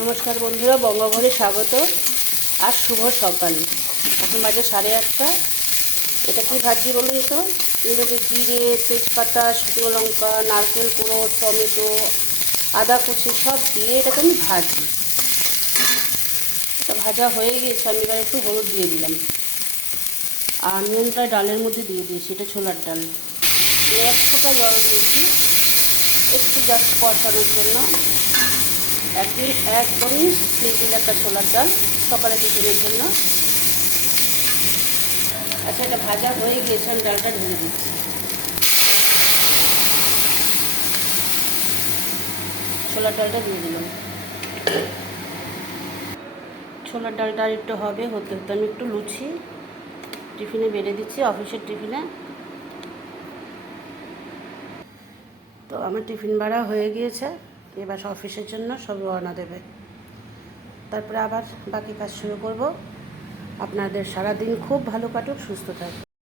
নমস্কার বন্ধুরা, বঙ্গভরে স্বাগত। আর শুভ সকাল। এখন বাজে 8:30। এটা কি ভাজি বলুন তো? এটাতে জিরে, তেজপাতা, শুকনো লঙ্কা, নারকেল কুঁড়ো, টমেটো, আদা কুচি সব দিয়ে এটাকে আমি ভাজি। এটা ভাজা হয়ে গিয়েছে, আমি এবার একটু হলুদ দিয়ে দিলাম। আর নুনটা ডালের মধ্যে দিয়ে দিয়েছি, এটা ছোলার ডাল। এক ফোঁটা জল দিয়েছি একটু জাস্ট কষানোর জন্য। একদমই সিম্পল একটা ছোলার ডাল সকালে টিফিনের জন্য। আচ্ছা, এটা ভাজা হয়ে গিয়েছে, আমি ডালটা ঢেলে দিচ্ছি। ছোলার ডালটা দিয়ে দিলাম। ছোলার ডালটা আর একটু হবে, হতে হতে আমি একটু লুচি টিফিনে বেড়ে দিচ্ছি, অফিসের টিফিনে। তো আমার টিফিন বাড়া হয়ে গিয়েছে, এবার অফিসের জন্য সব রওনা দেবে। তারপরে আবার বাকি কাজ শুরু করব। আপনাদের সারাদিন খুব ভালো কাটুক, সুস্থ থাকুন।